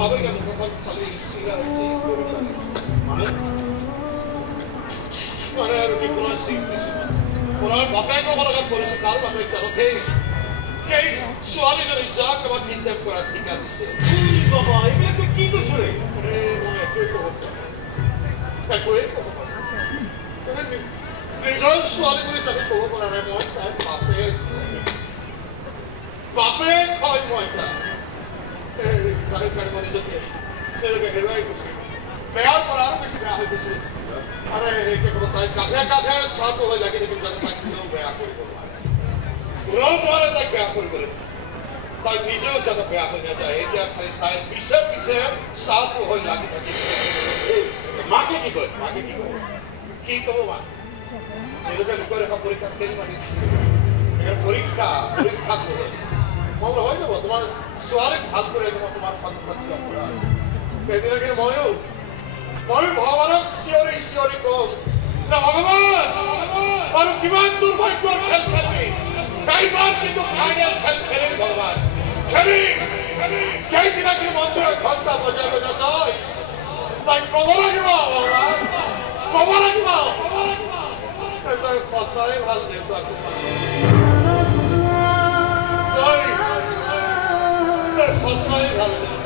아버지가 뭔가 খালি সিরাসি করে ফেলেছে মানে আর কি কোন সিনতেছে ওনার বাবাকে বলা করেছে কার বাবা জানো কে সোয়ালি না ইজাক আমার কিতাব করা ঠিক আছে বাবা এগুলো কি দোষ রে আরে মনে কই কো তাই কই কো তুমি নিজের সোয়ালি করে সবে কো করা রে মই তাই বাপে কই মই তা তাই কার মানে যেতে এলাকা হেরাই গেছে বেয়ার পর আরো বেশি বেয়া হয়ে গেছে আরে একে কোনো তাই কাঁধে কাঁধে সাথ হয়ে লাগে কিন্তু যাতে তাই কেউ বেয়া করে বলে ওরাও তোমার তাই বেয়া করে বলে তাই নিজেও যাতে বেয়া হয়ে না যায় এটা খালি তাই পিছে পিছে সাথ হয়ে লাগে থাকে মাকে কি করে কি করবো মা এলাকা করে পরীক্ষা ফেল মানে দিচ্ছে পরীক্ষা করেছে আমরা হয়ে যাবো তোমার সোয়ালে ভাগ করে তোমার ফাঁকা পাচ্ছিলা করা সেদিন আগে ময়ূর ভগবানক শিয়রি কম না ভগবান আর কিমান দুর্ভাগ্য খেল খেলবি তাইবার কিন্তু ফাইনাল খেলে ভগবান খেলি যেই দিন আগে মন্দিরে ঘন্টা বাজাবে না তাই তাই কবর লাগিব ভগবান কবর লাগিব তাই ফসাই ভাল দেবতা তাই ফসাই ভাল দেবতা